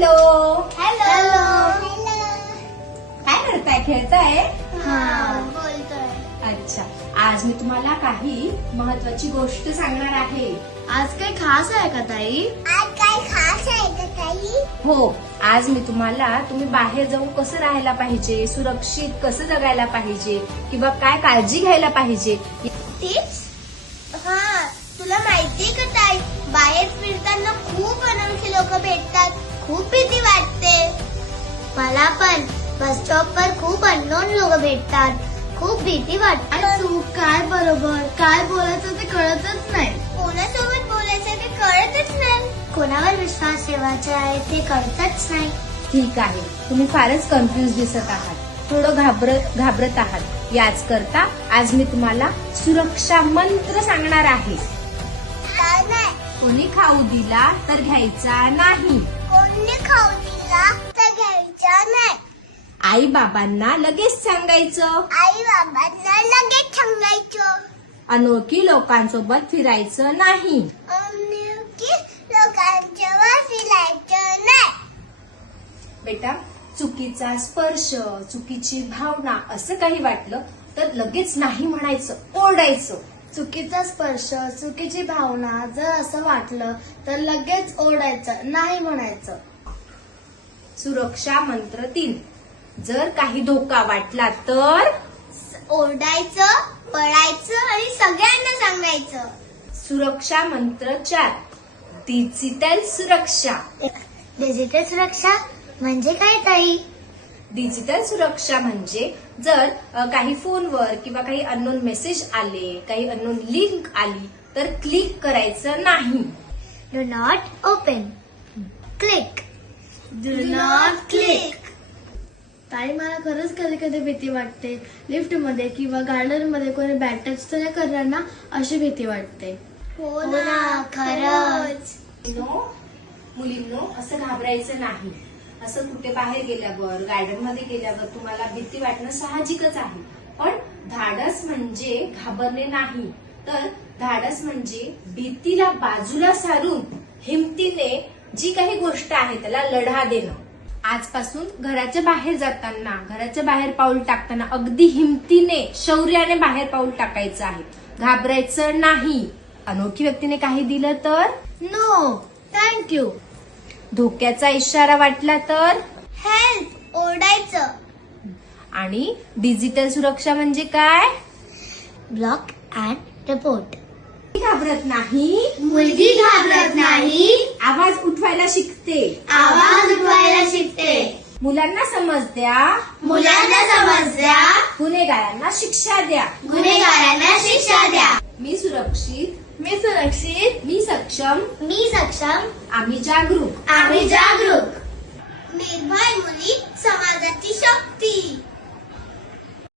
Hello hello. काय करताय? खेळताय? बोलतोय. अच्छा, आज मी तुम्हाला काही महत्वाची गोष्ट सांगणार आहे. आज काही खास आहे का ताई? आज काय खास आहे का ताई? हो, आज मी तुम्ही बाहेर जाऊन कसं राहायला पाहिजे, सुरक्षित कसं जगायला पाहिजे किंवा काय काळजी घ्यायला पाहिजे. टिप्स? हा, तुला माहितीये का ताई, बाहेर फिरताना खूप अनोळखी लोक भेटतात. खूप भीती वाटते. मला पण बस स्टॉपवर खूप अननोन लोक भेटतात. खूप भीती वाटते. तू काय बरोबर काय बोलायचं ते कळतच नाही. कोणासोबत बोलायचं ते कळतच नाही. कोणावर विश्वास ठेवायचा आहे ते कळतच नाही. ठीक आहे, तुम्ही फारच कन्फ्युज दिसत आहात, थोडं घाबरत आहात. याच करता आज मी तुम्हाला सुरक्षा मंत्र सांगणार आहे. कोणी खाऊ दिला तर घ्यायचा नाही. कोणी खाऊ दिला तर घ्यायचा नाही. आई बाबांना लगेच सांगायचं. आई बाबांना लगेच सांगायचं. अनोळखी लोकांसोबत फिरायचं नाही. अनोळखी लोकांच्यावर फिरायचं नाही. बेटा, चुकीचा स्पर्श, चुकीची भावना असं काही वाटलं तर लगेच नाही म्हणायचं, ओरडायचं. चुकीचा स्पर्श, चुकीची भावना जर असं वाटलं तर लगेच ओरडायचं, नाही म्हणायचं. सुरक्षा मंत्र 3. जर काही धोका वाटला तर ओरडायचं, पळायचं आणि सगळ्यांना सांगायचं. सुरक्षा मंत्र 4. डिजिटल सुरक्षा. डिजिटल सुरक्षा म्हणजे काय ताई? डिजिटल सुरक्षा म्हणजे जर काही फोनवर किंवा काही अननोन मेसेज आले, काही अननोन लिंक आली तर क्लिक करायचं नाही. Do not open. Click. Do not click. ताई, मला खरंच कधी कधी भीती वाटते. लिफ्ट मध्ये किंवा गार्डन मध्ये कोणी बॅट टच तर नाही करणार ना, अशी भीती वाटते. हो ना, खरंच. मुलींनो, असं घाबरायचं नाही. असं कुठे बाहेर गेल्यावर, गार्डन मध्ये गेल्यावर तुम्हाला भीती वाटणं साहजिकच आहे. पण धाडस म्हणजे घाबरणे नाही, तर धाडस म्हणजे भीतीला बाजूला सारून हिमतीने जी काही गोष्ट आहे त्याला लढा देणं. आजपासून घराच्या बाहेर जाताना, घराच्या बाहेर पाऊल टाकताना अगदी हिमतीने, शौर्याने बाहेर पाऊल टाकायचं आहे. घाबरायचं नाही. अनोळखी व्यक्तीने काही दिलं तर नो थँक्यू. धोक्याचा इशारा वाटला तर हेल्प ओरडायचं. आणि डिजिटल सुरक्षा म्हणजे काय? Block and report. घाबरत नाही, मुलगी घाबरत नाही, आवाज उठवायला शिकते, आवाज उठवायला शिकते. मुलांना समज द्या, मुलांना समज द्या, गुन्हेगारांना शिक्षा द्या. गुन्हेगारांना शिक्षा द्या. मी सुरक्षित, मी सुरक्षित, मी सक्षम, मी सक्षम, आम्ही जागरूक. आम्ही जागरूक. निर्भय मुली समाजाची शक्ती.